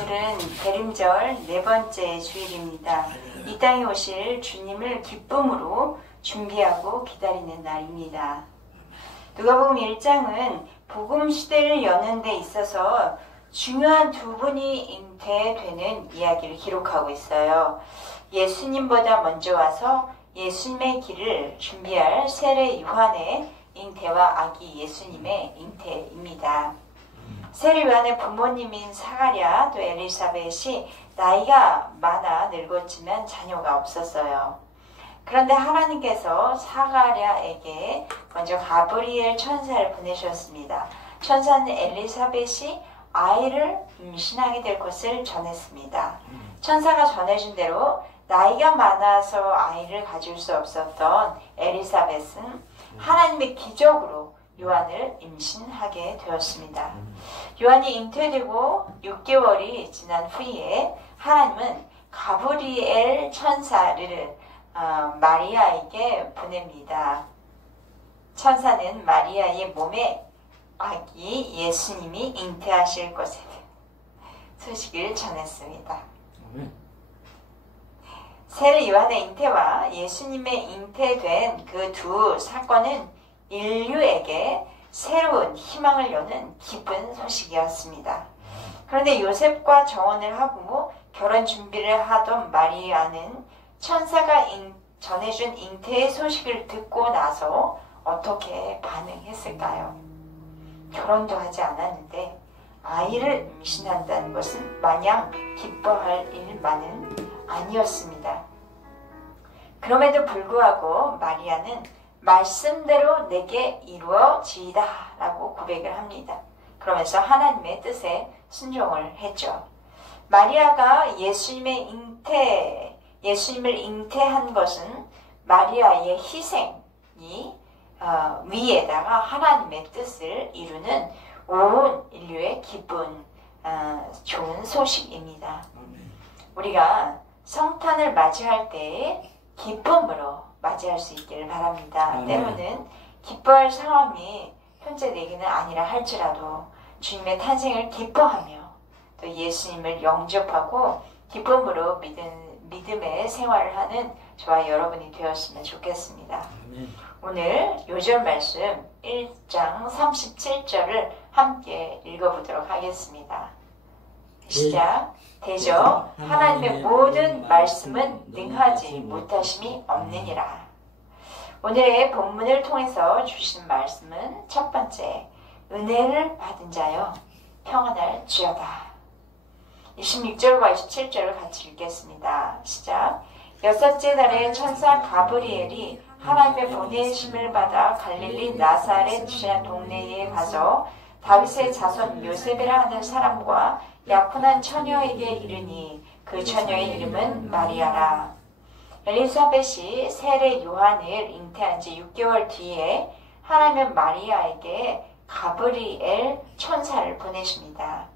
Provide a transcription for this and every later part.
오늘은 대림절 네 번째 주일입니다. 이 땅에 오실 주님을 기쁨으로 준비하고 기다리는 날입니다. 누가복음 1장은 복음 시대를 여는 데 있어서 중요한 두 분이 잉태되는 이야기를 기록하고 있어요. 예수님보다 먼저 와서 예수님의 길을 준비할 세례 요한의 잉태와 아기 예수님의 잉태입니다. 세례 요한의 부모님인 사가랴 또 엘리사벳이 나이가 많아 늙었지만 자녀가 없었어요. 그런데 하나님께서 사가랴에게 먼저 가브리엘 천사를 보내셨습니다. 천사는 엘리사벳이 아이를 임신하게 될 것을 전했습니다. 천사가 전해준 대로 나이가 많아서 아이를 가질 수 없었던 엘리사벳은 하나님의 기적으로 요한을 임신하게 되었습니다. 요한이 잉태되고 6개월이 지난 후에 하나님은 가브리엘 천사를 마리아에게 보냅니다. 천사는 마리아의 몸에 아기 예수님이 잉태하실 것에 소식을 전했습니다. 세례 요한의 잉태와 예수님의 잉태된 그 두 사건은 인류에게 새로운 희망을 여는 기쁜 소식이었습니다. 그런데 요셉과 정혼을 하고 결혼 준비를 하던 마리아는 천사가 전해준 잉태의 소식을 듣고 나서 어떻게 반응했을까요? 결혼도 하지 않았는데 아이를 임신한다는 것은 마냥 기뻐할 일만은 아니었습니다. 그럼에도 불구하고 마리아는 말씀대로 내게 이루어지이다 라고 고백을 합니다. 그러면서 하나님의 뜻에 순종을 했죠. 마리아가 예수님을 잉태한 것은 마리아의 희생이 위에다가 하나님의 뜻을 이루는 온 인류의 기쁜 좋은 소식입니다. 우리가 성탄을 맞이할 때 기쁨으로 맞이할 수 있기를 바랍니다. 때로는 기뻐할 상황이 현재 내게는 아니라 할지라도 주님의 탄생을 기뻐하며 또 예수님을 영접하고 기쁨으로 믿음의 생활을 하는 저와 여러분이 되었으면 좋겠습니다. 오늘 요절 말씀 1장 37절을 함께 읽어보도록 하겠습니다. 시작. 대저 하나님의 모든 말씀은 능하지 못하심이 없느니라. 오늘의 본문을 통해서 주신 말씀은 첫 번째, 은혜를 받은 자여 평안할지어다. 26절과 27절을 같이 읽겠습니다. 시작. 여섯째 달에 천사 가브리엘이 하나님의 보내심을 받아 갈릴리 나사렛이라는 동네에 가서 다윗의 자손 요셉이라 하는 사람과 약혼한 처녀에게 이르니 그 처녀의 이름은 마리아라. 엘리사벳이 세례 요한을 잉태한 지 6개월 뒤에 하나님은 마리아에게 가브리엘 천사를 보내십니다.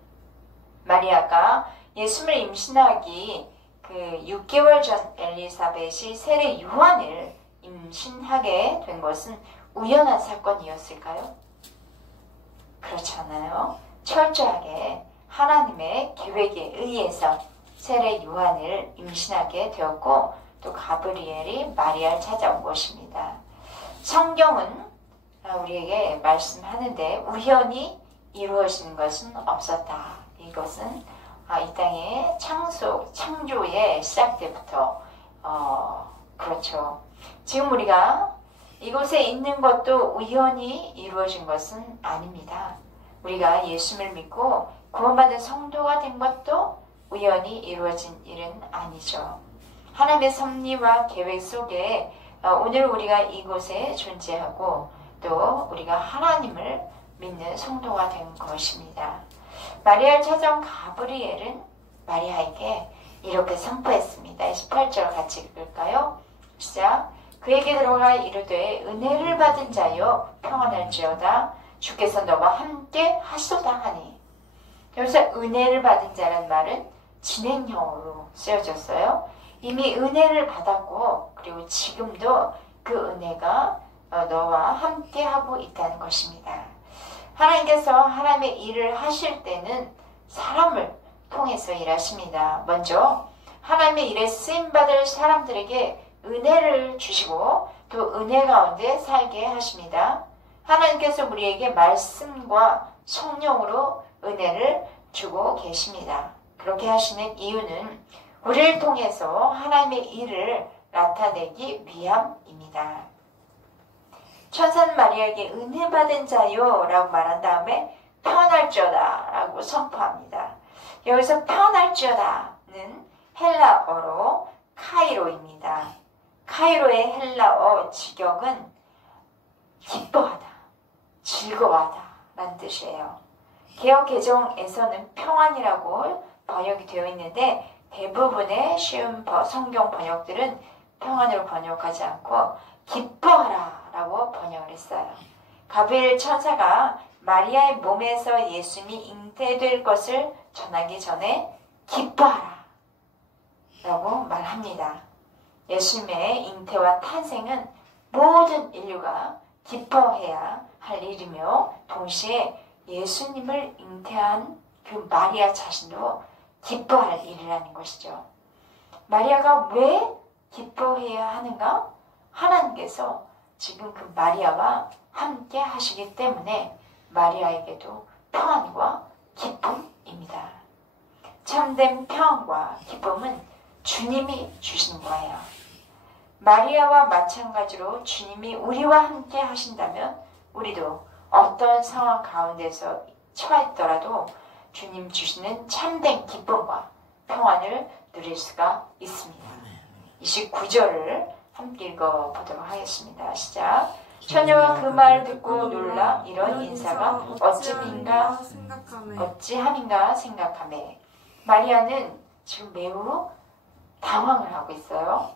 마리아가 예수를 임신하기 6개월 전 엘리사벳이 세례 요한을 임신하게 된 것은 우연한 사건이었을까요? 그렇지 않아요. 철저하게 하나님의 계획에 의해서 세례 요한을 임신하게 되었고 또 가브리엘이 마리아를 찾아온 것입니다. 성경은 우리에게 말씀하는데 우연히 이루어지는 것은 없었다. 이것은 이 땅의 창조의 시작 때부터 그렇죠. 지금 우리가 이곳에 있는 것도 우연히 이루어진 것은 아닙니다. 우리가 예수를 믿고 구원받은 성도가 된 것도 우연히 이루어진 일은 아니죠. 하나님의 섭리와 계획 속에 오늘 우리가 이곳에 존재하고 또 우리가 하나님을 믿는 성도가 된 것입니다. 마리아를 찾아온 가브리엘은 마리아에게 이렇게 선포했습니다. 18절 같이 읽을까요? 시작. 그에게 들어가 이르되 은혜를 받은 자여 평안할지어다. 주께서 너와 함께 하소다 하니. 여기서 은혜를 받은 자란 말은 진행형으로 쓰여졌어요. 이미 은혜를 받았고 그리고 지금도 그 은혜가 너와 함께 하고 있다는 것입니다. 하나님께서 하나님의 일을 하실 때는 사람을 통해서 일하십니다. 먼저 하나님의 일에 쓰임받을 사람들에게 은혜를 주시고 또 은혜 가운데 살게 하십니다. 하나님께서 우리에게 말씀과 성령으로 은혜를 주고 계십니다. 그렇게 하시는 이유는 우리를 통해서 하나님의 일을 나타내기 위함입니다. 천사는 마리아에게 은혜 받은 자요 라고 말한 다음에 편할지어다 라고 선포합니다. 여기서 편할지어다는 헬라어로 카이로입니다. 카이로의 헬라어 직역은 기뻐하다, 즐거워하다 라는 뜻이에요. 개역 개정에서는 평안이라고 번역이 되어 있는데 대부분의 쉬운 성경 번역들은 평안으로 번역하지 않고 기뻐하라 라고 번역을 했어요. 가브리엘 천사가 마리아의 몸에서 예수님이 잉태될 것을 전하기 전에 기뻐하라 라고 말합니다. 예수님의 잉태와 탄생은 모든 인류가 기뻐해야 할 일이며 동시에 예수님을 잉태한 그 마리아 자신도 기뻐할 일이라는 것이죠. 마리아가 왜 기뻐해야 하는가? 하나님께서 지금 그 마리아와 함께 하시기 때문에 마리아에게도 평안과 기쁨입니다. 참된 평안과 기쁨은 주님이 주신 거예요. 마리아와 마찬가지로 주님이 우리와 함께 하신다면 우리도 어떤 상황 가운데서 처했더라도 주님 주시는 참된 기쁨과 평안을 누릴 수가 있습니다. 29절을 함께 읽어보도록 하겠습니다. 시작. 처녀가 그 말을 듣고 놀라 이런 인사가 어찌함인가 생각하매 마리아는 지금 매우 당황을 하고 있어요.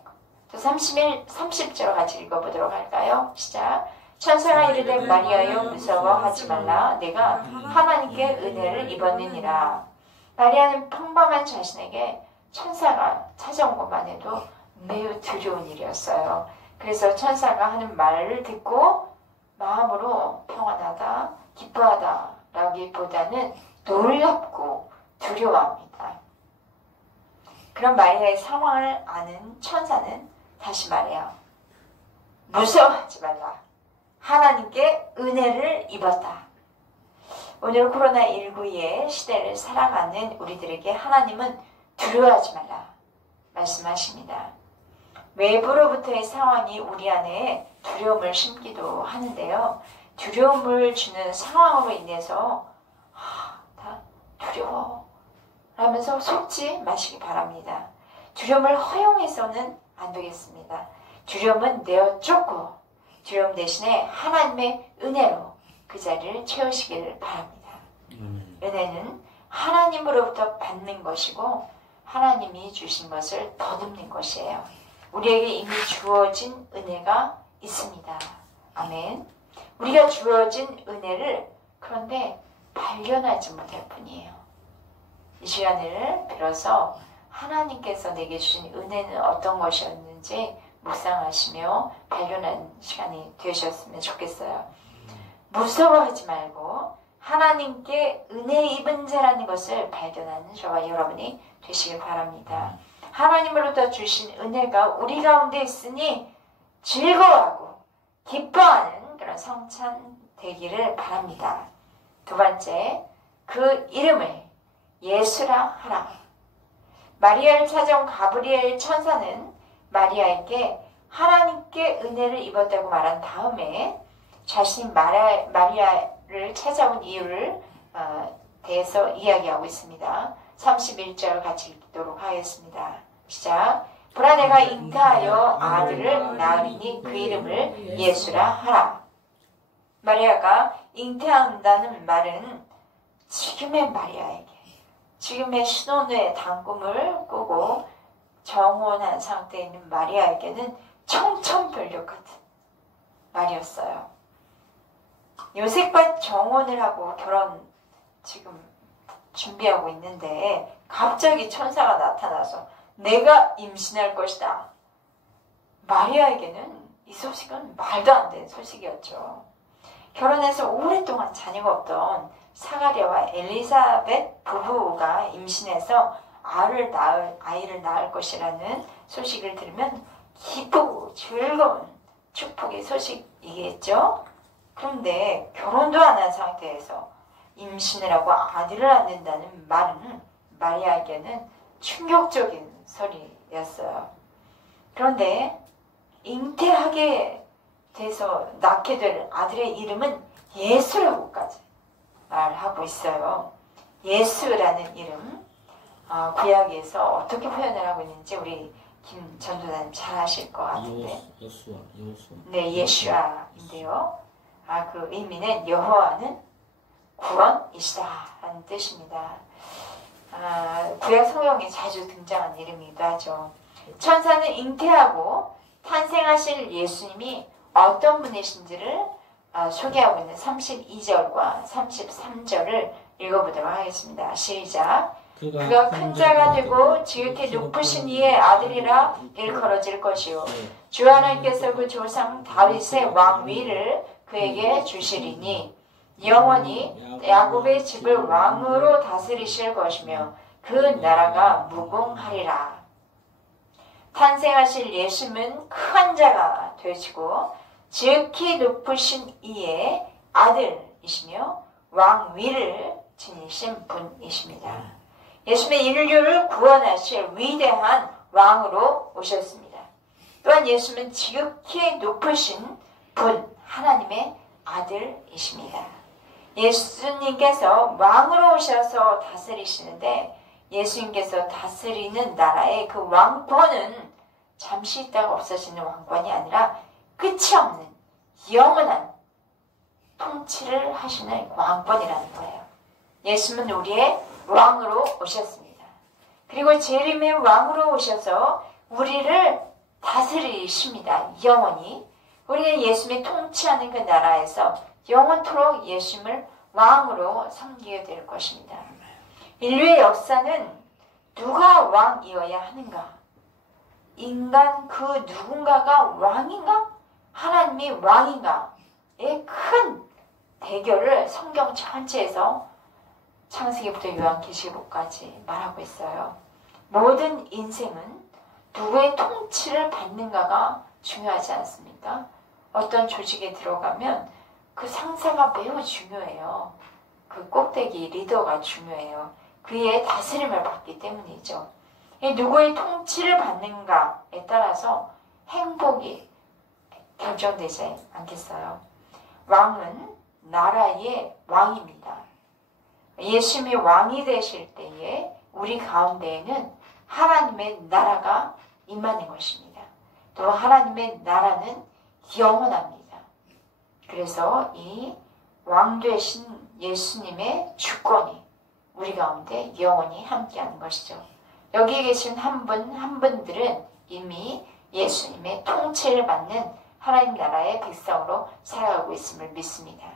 또 30절 같이 읽어보도록 할까요? 시작. 천사가 이르되 마리아여 무서워하지 말라 내가 하나님께 은혜를 입었느니라. 마리아는 평범한 자신에게 천사가 찾아온 것만 해도 매우 두려운 일이었어요. 그래서 천사가 하는 말을 듣고 마음으로 평안하다, 기뻐하다 라기보다는 놀랍고 두려워합니다. 그런 마리아의 상황을 아는 천사는 다시 말해요. 무서워하지 말라. 하나님께 은혜를 입었다. 오늘 코로나19의 시대를 살아가는 우리들에게 하나님은 두려워하지 말라 말씀하십니다. 외부로부터의 상황이 우리 안에 두려움을 심기도 하는데요. 두려움을 주는 상황으로 인해서 다 두려워 라면서 속지 마시기 바랍니다. 두려움을 허용해서는 안 되겠습니다. 두려움은 내어 쫓고 두려움 대신에 하나님의 은혜로 그 자리를 채우시기를 바랍니다. 은혜는 하나님으로부터 받는 것이고 하나님이 주신 것을 더듬는 것이에요. 우리에게 이미 주어진 은혜가 있습니다. 아멘. 우리가 주어진 은혜를 그런데 발견하지 못할 뿐이에요. 이 시간을 빌어서 하나님께서 내게 주신 은혜는 어떤 것이었는지 묵상하시며 발견하는 시간이 되셨으면 좋겠어요. 무서워하지 말고 하나님께 은혜 입은 자라는 것을 발견하는 저와 여러분이 되시길 바랍니다. 하나님으로부터 주신 은혜가 우리 가운데 있으니 즐거워하고 기뻐하는 그런 성찬 되기를 바랍니다. 두 번째, 그 이름을 예수라 하라. 마리아를 찾아온 가브리엘 천사는 마리아에게 하나님께 은혜를 입었다고 말한 다음에 자신이 마리아를 찾아온 이유를 대해서 이야기하고 있습니다. 31절 같이 읽도록 하겠습니다. 시작. 보라 내가 잉태하여 아들을 낳으리니 그 이름을 예수라 하라. 마리아가 잉태한다는 말은 지금의 마리아에게 지금의 신혼의 단꿈을 꾸고 정혼한 상태에 있는 마리아에게는 청천벽력 같은 말이었어요. 요셉과 정혼을 하고 결혼 지금 준비하고 있는데 갑자기 천사가 나타나서 내가 임신할 것이다. 마리아에게는 이 소식은 말도 안 되는 소식이었죠. 결혼해서 오랫동안 자녀가 없던 사가랴와 엘리사벳 부부가 임신해서 아이를 낳을 것이라는 소식을 들으면 기쁘고 즐거운 축복의 소식이겠죠. 그런데 결혼도 안 한 상태에서 임신을 하고 아들을 낳는다는 말은 마리아에게는 충격적인 소리였어요. 그런데 잉태하게 돼서 낳게 될 아들의 이름은 예수라고까지 말하고 있어요. 예수라는 이름, 구약에서 어떻게 표현을 하고 있는지 우리 김 전도사님 잘 아실 것 같은데. 여수아. 네, 예수아인데요. 그 의미는 여호와는 구원이시다라는 뜻입니다. 구약 성경에 자주 등장하는 이름이기도 하죠. 천사는 잉태하고 탄생하실 예수님이 어떤 분이신지를 소개하고 있는 32절과 33절을 읽어보도록 하겠습니다. 시작. 그가 큰 자가 되고 지극히 높으신 이의 아들이라 일컬어질 것이요 주 하나님께서 그 조상 다윗의 왕위를 그에게 주시리니 영원히 야곱의 집을 왕으로 다스리실 것이며 그 나라가 무궁하리라. 탄생하실 예수님은 큰 자가 되시고 지극히 높으신 이의 아들이시며 왕위를 지니신 분이십니다. 예수님은 인류를 구원하실 위대한 왕으로 오셨습니다. 또한 예수님은 지극히 높으신 분, 하나님의 아들이십니다. 예수님께서 왕으로 오셔서 다스리시는데 예수님께서 다스리는 나라의 그 왕권은 잠시 있다가 없어지는 왕권이 아니라 끝이 없는 영원한 통치를 하시는 왕권이라는 거예요. 예수님은 우리의 왕으로 오셨습니다. 그리고 재림의 왕으로 오셔서 우리를 다스리십니다. 영원히. 우리는 예수님이 통치하는 그 나라에서 영원토록 예수님을 왕으로 섬기게 될 것입니다. 인류의 역사는 누가 왕이어야 하는가? 인간 그 누군가가 왕인가? 하나님이 왕인가?의 큰 대결을 성경 전체에서 창세기부터 요한계시록까지 말하고 있어요. 모든 인생은 누구의 통치를 받는가가 중요하지 않습니까? 어떤 조직에 들어가면 그 상사가 매우 중요해요. 그 꼭대기 리더가 중요해요. 그의 다스림을 받기 때문이죠. 누구의 통치를 받는가에 따라서 행복이 결정되지 않겠어요. 왕은 나라의 왕입니다. 예수님이 왕이 되실 때에 우리 가운데에는 하나님의 나라가 임하는 것입니다. 또 하나님의 나라는 영원합니다. 그래서 이 왕 되신 예수님의 주권이 우리 가운데 영원히 함께하는 것이죠. 여기 계신 한 분들은 이미 예수님의 통치를 받는 하나님 나라의 백성으로 살아가고 있음을 믿습니다.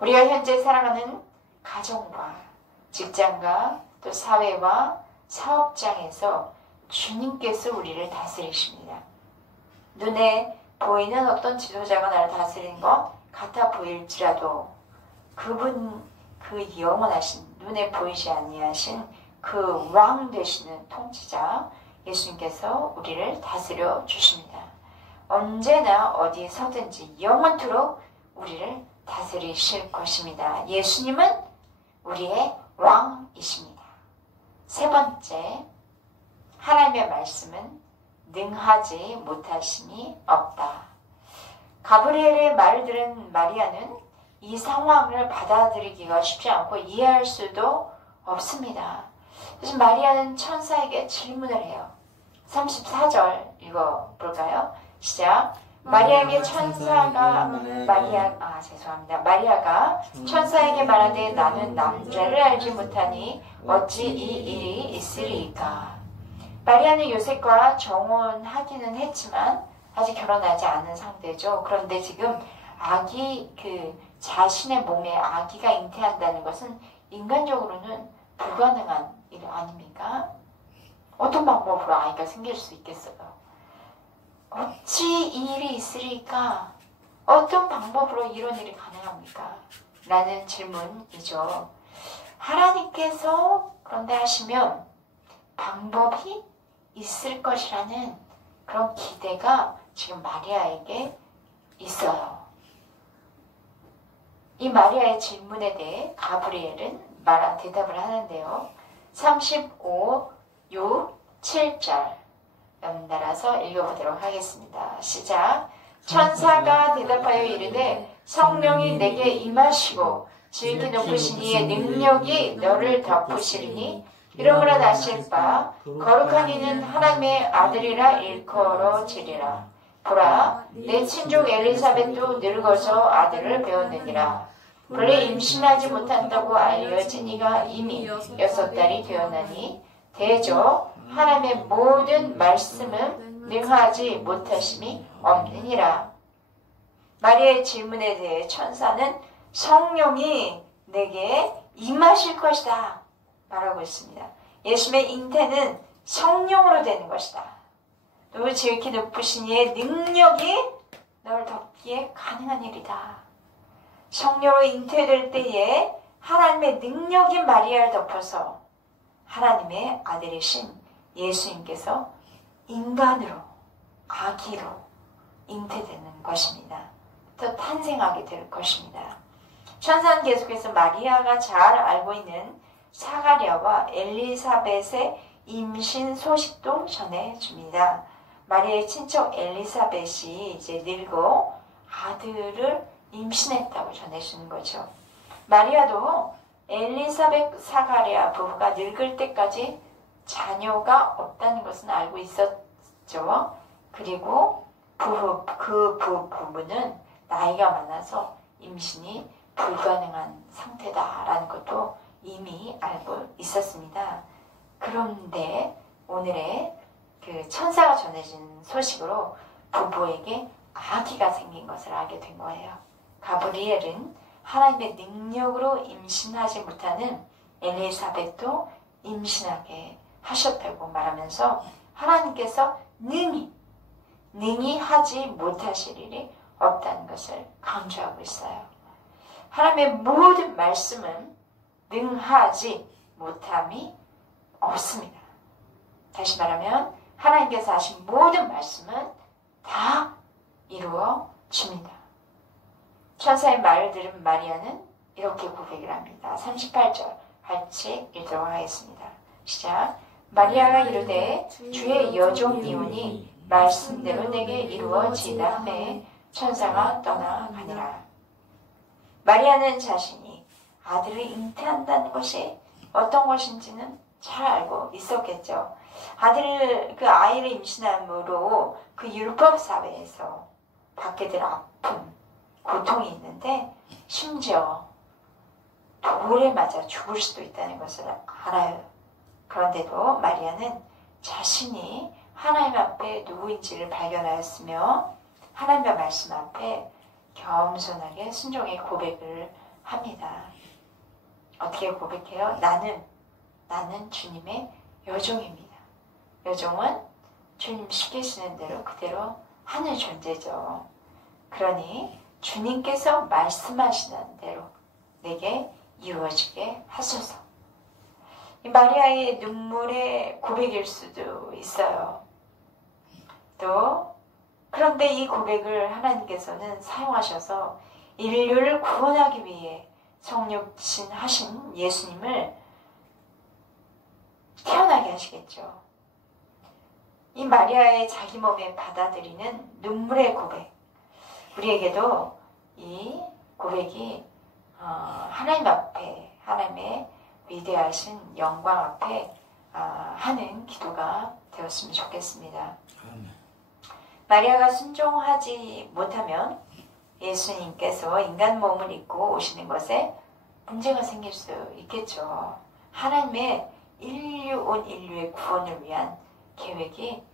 우리가 현재 살아가는 가정과 직장과 또 사회와 사업장에서 주님께서 우리를 다스리십니다. 눈에 보이는 어떤 지도자가 나를 다스리는 것 같아 보일지라도 그분 그 영원하신 눈에 보이지 아니하신 그 왕 되시는 통치자 예수님께서 우리를 다스려 주십니다. 언제나 어디서든지 영원토록 우리를 다스리실 것입니다. 예수님은 우리의 왕이십니다. 세 번째, 하나님의 말씀은 능하지 못하심이 없다. 가브리엘의 말을 들은 마리아는 이 상황을 받아들이기가 쉽지 않고 이해할 수도 없습니다. 그래서 마리아는 천사에게 질문을 해요. 34절 읽어볼까요? 시작. 마리아에게 마리아가 천사에게 말하되 나는 남자를 알지 못하니 어찌 이 일이 있으리이까. 마리아는 요셉과 정혼하기는 했지만 아직 결혼하지 않은 상태죠. 그런데 지금 자신의 몸에 아기가 잉태한다는 것은 인간적으로는 불가능한 일 아닙니까? 어떤 방법으로 아이가 생길 수 있겠어요? 어찌 이 일이 있으리까? 어떤 방법으로 이런 일이 가능합니까? 라는 질문이죠. 하나님께서 그런데 하시면 방법이 있을 것이라는 그런 기대가 지금 마리아에게 있어요. 이 마리아의 질문에 대해 가브리엘은 대답을 하는데요. 35, 6, 7절 연달아서 읽어보도록 하겠습니다. 시작. 천사가 대답하여 이르되 성령이 내게 임하시고 지극히 높으신 이의 능력이 너를 덮으시리니 이러므로 나실 바 거룩한 이는 하나님의 아들이라 일컬어지리라. 보라, 내 친족 엘리사벳도 늙어서 아들을 배웠느니라. 본래 임신하지 못한다고 알려진 이가 이미 6달이 되었나니 대저 하나님의 모든 말씀은 능하지 못하심이 없느니라. 마리아의 질문에 대해 천사는 성령이 내게 임하실 것이다 말하고 있습니다. 예수님의 잉태는 성령으로 되는 것이다. 또 지극히 높으신 이의 능력이 너를 덮기에 가능한 일이다. 성령으로 잉태될 때에 하나님의 능력이 마리아를 덮어서 하나님의 아들이신 예수님께서 인간으로, 아기로 잉태되는 것입니다. 또 탄생하게 될 것입니다. 천사는 계속해서 마리아가 잘 알고 있는 사가랴와 엘리사벳의 임신 소식도 전해줍니다. 마리아의 친척 엘리사벳이 이제 늙어 아들을 임신했다고 전해주는 거죠. 마리아도 엘리사벳 사가랴 부부가 늙을 때까지 자녀가 없다는 것은 알고 있었죠. 그리고 그 부부는 나이가 많아서 임신이 불가능한 상태다라는 것도 이미 알고 있었습니다. 그런데 오늘의 그 천사가 전해진 소식으로 부부에게 아기가 생긴 것을 알게 된 거예요. 가브리엘은 하나님의 능력으로 임신하지 못하는 엘리사벳도 임신하게 하셨다고 말하면서 하나님께서 능히 하지 못하실 일이 없다는 것을 강조하고 있어요. 하나님의 모든 말씀은 능하지 못함이 없습니다. 다시 말하면 하나님께서 하신 모든 말씀은 다 이루어집니다. 천사의 말을 들은 마리아는 이렇게 고백을 합니다. 38절 같이 읽도록 하겠습니다. 시작. 마리아가 이르되 주의 여종이오니 말씀대로 내게 이루어지다 하매 천사가 떠나가니라. 마리아는 자신이 아들을 잉태한다는 것이 어떤 것인지는 잘 알고 있었겠죠. 그 아이를 임신함으로 그 율법 사회에서 받게 될 아픔, 고통이 있는데 심지어 돌에 맞아 죽을 수도 있다는 것을 알아요. 그런데도 마리아는 자신이 하나님 앞에 누구인지를 발견하였으며 하나님의 말씀 앞에 겸손하게 순종의 고백을 합니다. 어떻게 고백해요? 나는 주님의 여종입니다. 여종은 주님 시키시는 대로 그대로 하는 존재죠. 그러니 주님께서 말씀하시는 대로 내게 이루어지게 하소서. 이 마리아의 눈물의 고백일 수도 있어요. 또 그런데 이 고백을 하나님께서는 사용하셔서 인류를 구원하기 위해 성육신 하신 예수님을 태어나게 하시겠죠. 이 마리아의 자기 몸에 받아들이는 눈물의 고백, 우리에게도 이 고백이 하나님 앞에, 하나님의 위대하신 영광 앞에 하는 기도가 되었으면 좋겠습니다. 마리아가 순종하지 못하면 예수님께서 인간 몸을 입고 오시는 것에 문제가 생길 수 있겠죠. 하나님의 온 인류의 구원을 위한 계획이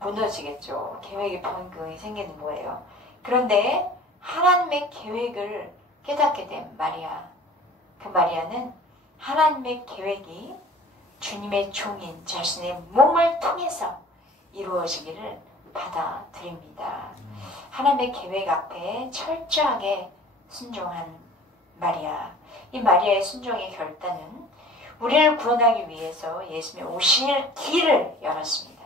무너지겠죠. 계획의 변경이 생기는 거예요. 그런데 하나님의 계획을 깨닫게 된 마리아, 그 마리아는 하나님의 계획이 주님의 종인 자신의 몸을 통해서 이루어지기를 받아들입니다. 하나님의 계획 앞에 철저하게 순종한 마리아. 이 마리아의 순종의 결단은 우리를 구원하기 위해서 예수님이 오실 길을 열었습니다.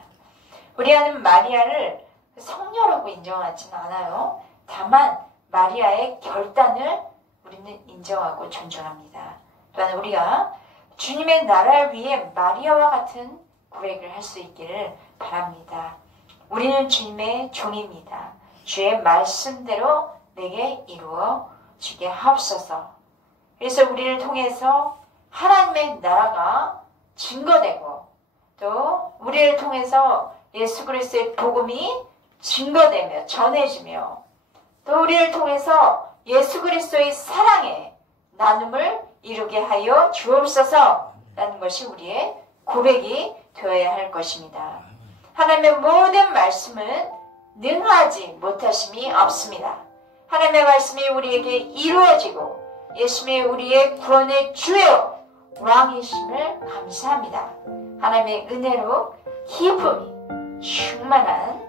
우리는 마리아를 성녀라고 인정하지는 않아요. 다만 마리아의 결단을 우리는 인정하고 존중합니다. 또한 우리가 주님의 나라를 위해 마리아와 같은 고백을 할 수 있기를 바랍니다. 우리는 주님의 종입니다. 주의 말씀대로 내게 이루어 주게 하옵소서. 그래서 우리를 통해서 하나님의 나라가 증거되고 또 우리를 통해서 예수 그리스도의 복음이 증거되며 전해지며 또 우리를 통해서 예수 그리스도의 사랑의 나눔을 이루게 하여 주옵소서라는 것이 우리의 고백이 되어야 할 것입니다. 하나님의 모든 말씀은 능하지 못하심이 없습니다. 하나님의 말씀이 우리에게 이루어지고 예수님이 우리의 구원의 주요 왕이심을 감사합니다. 하나님의 은혜로 기쁨이 충만한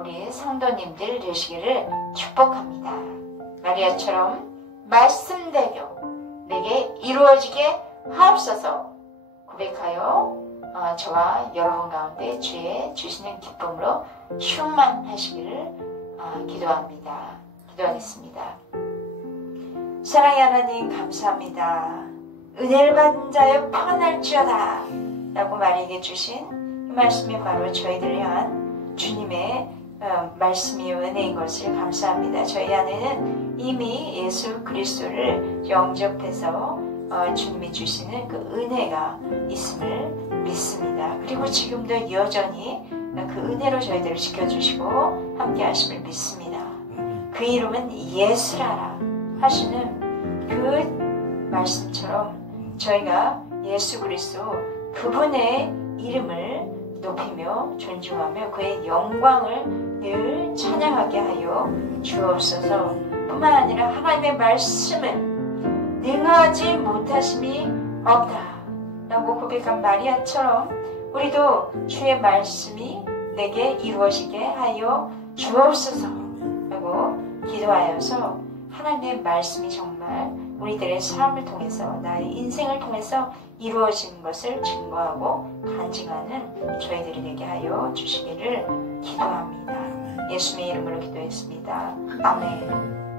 우리 성도님들 되시기를 축복합니다. 마리아처럼 말씀대로 내게 이루어지게 하옵소서 고백하여 저와 여러분 가운데 주의 주시는 기쁨으로 충만하시기를 기도합니다. 기도하겠습니다. 사랑의 하나님 감사합니다. 은혜를 받은 자여 평안할지어다 라고 말에게 주신 그 말씀이 바로 저희들을 향한 주님의 말씀이 은혜인 것을 감사합니다. 저희 안에는 이미 예수 그리스도를 영접해서 주님이 주시는 그 은혜가 있음을 믿습니다. 그리고 지금도 여전히 그 은혜로 저희들을 지켜주시고 함께 하심을 믿습니다. 그 이름은 예수라라 하시는 그 말씀처럼 저희가 예수 그리스도 그분의 이름을 높이며 존중하며 그의 영광을 늘 찬양하게 하여 주옵소서. 뿐만 아니라 하나님의 말씀은 능하지 못하심이 없다 라고 고백한 마리아처럼 우리도 주의 말씀이 내게 이루어지게 하여 주옵소서 라고 기도하여서 하나님의 말씀이 정말 우리들의 삶을 통해서 나의 인생을 통해서 이루어지는 것을 증거하고 간증하는 저희들이 되게 하여 주시기를 기도합니다. 예수님의 이름으로 기도했습니다. 아멘.